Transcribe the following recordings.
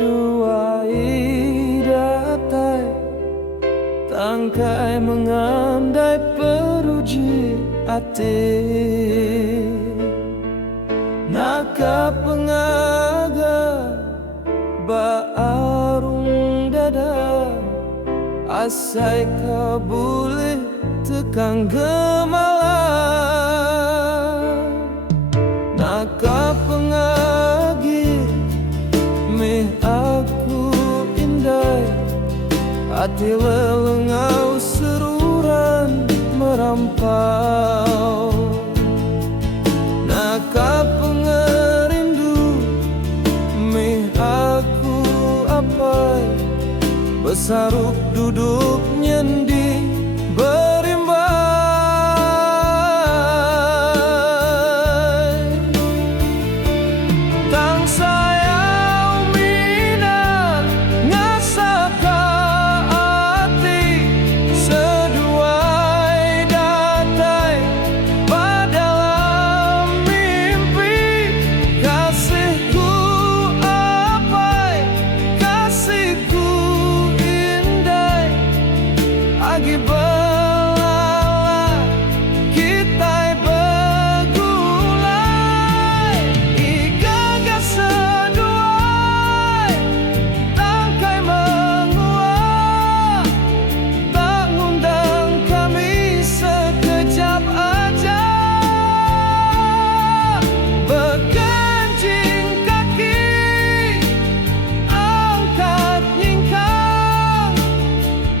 dua datai tangkai mengamdai peruji ate naka pengaga baarung dada asai kabulih tekang gemalah naka pengagi meh aku indai hati lelengau seruran merampau naka pengerindu meh aku apai besaruk duduk nyendi berimbai tang sayau mina ngasaka ati seduai datai padalam mimpi kasihku apai kasihku indai agi belala kita begulai igaga seduai tangkai menguap tak ngundang kami sekejap aja berkencing kaki angkat nyingkang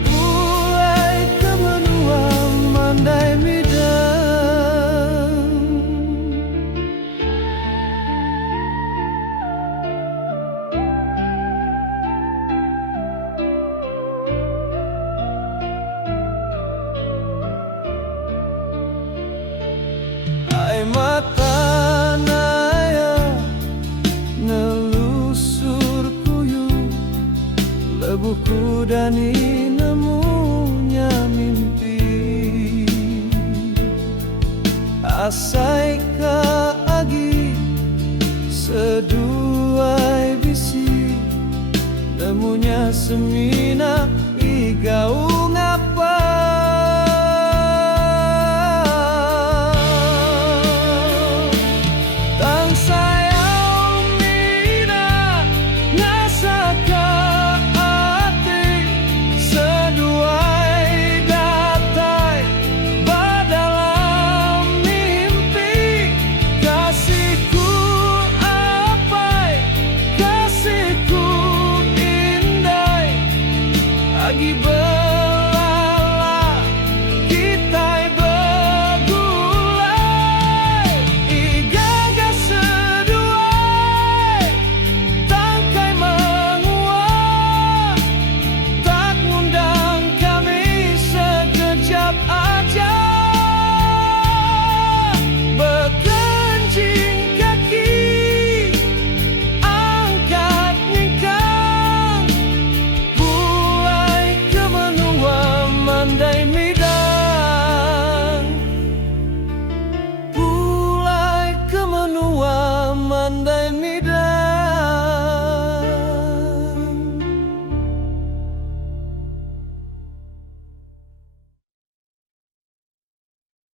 mulai kemenua mandai midang ai mata naya nelusur kuyuh lebuhku dani nemunya mimpi asai ka agi seduai bisi nemunya semina igau